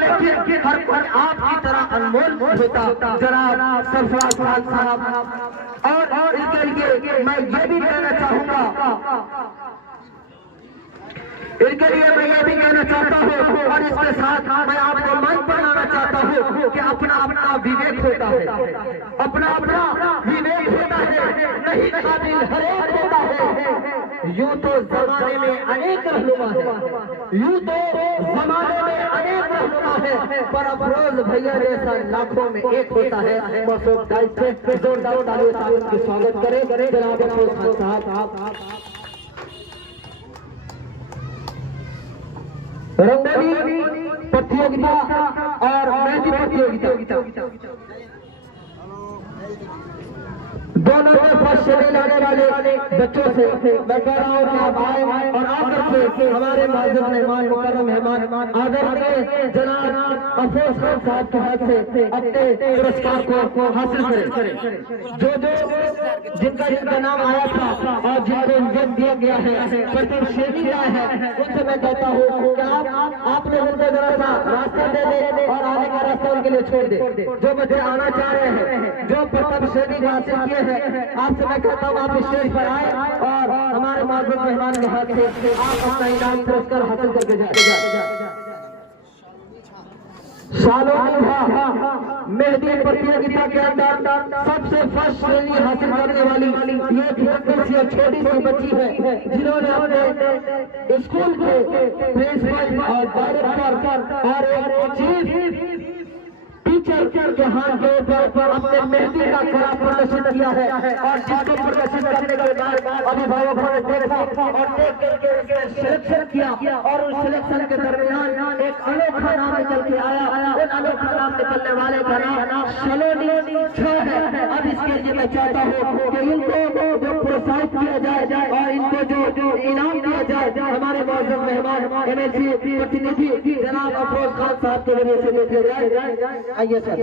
लेकिन हर कोई आपकी तरह अनमोल होता जनाब सरफराज खान साहब। और इसके लिए मैं ये भी कहना चाहूंगा, इनके लिए मैं ये भी कहना चाहता हूँ और इसके साथ मैं आपको माइक बनाना चाहता हूँ कि अपना अपना विवेक होता है, अपना अपना विवेक होता है, नहीं काबिल हर एक होता है। यूं तो जमाने में अनेक रहनुमा है, यूं तो जमाने में अनेक रहनुमा है, पर अफरोज भैया जैसा लाखों में एक होता है। मसूद दाइस से जोरदार तालियों से उनका स्वागत करें जनाब अफरोज खान साहब। रंगोली प्रतियोगिता और मेहंदी प्रतियोगिता दोनों में फर्स्ट श्रेणी लाने वाले बच्चों से मैं कह रहा हूँ कि आप आए और आकर के हमारे माज़िद मेहमान मुकर्रम मेहमान आदरणीय जनाब अफरोज खान साहब के हाथ से अपने पुरस्कार को हासिल करें। जो जिनका नाम आया था और जिनको इज्जत दिया गया है, प्रथम श्रेणी लाए हैं, उनसे मैं कहता हूँ कि आपने उनको जरा सा रास्ता दे दे और आने का रास्ता उनके लिए छोड़ दे। जो बच्चे आना चाह रहे हैं, जो प्रथम श्रेणी हासिल किए हैं, आपसे मैं कहता हूँ आप स्टेज पर आए और हमारे माज़िद मेहमान के हाथ से आप अपना इनाम पुरस्कार हासिल करके जाए। मेहंदी प्रतियोगिता के अंदर सबसे फर्स्ट श्रेणी हासिल करने वाली ये छोटी सी बच्ची है जिन्होंने अपने स्कूल के प्रिंसिपल और डायरेक्टर और चीफ टीचर के हाथ के ऊपर अपने मेहंदी का कला प्रदर्शित किया है और जिसको प्रदर्शित करने के बाद अभिभावकों ने देखा और देख करके उसके सिलेक्शन किया और उस सिलेक्शन के दरमियान एक अनोखा नाम निकल के आया। उन अनोखा नाम निकलने वाले का नाम सलोनी 6 है। अब इसके लिए मैं चाहता हूँ कि इनको जो प्रोत्साहित किया जाए और इनको जो इनाम दिया जाए हमारे मौजूद मेहमान MLC प्रतिनिधि जनाब अफरोज खान साहब के जरिए से लेके जाए। आइए सर।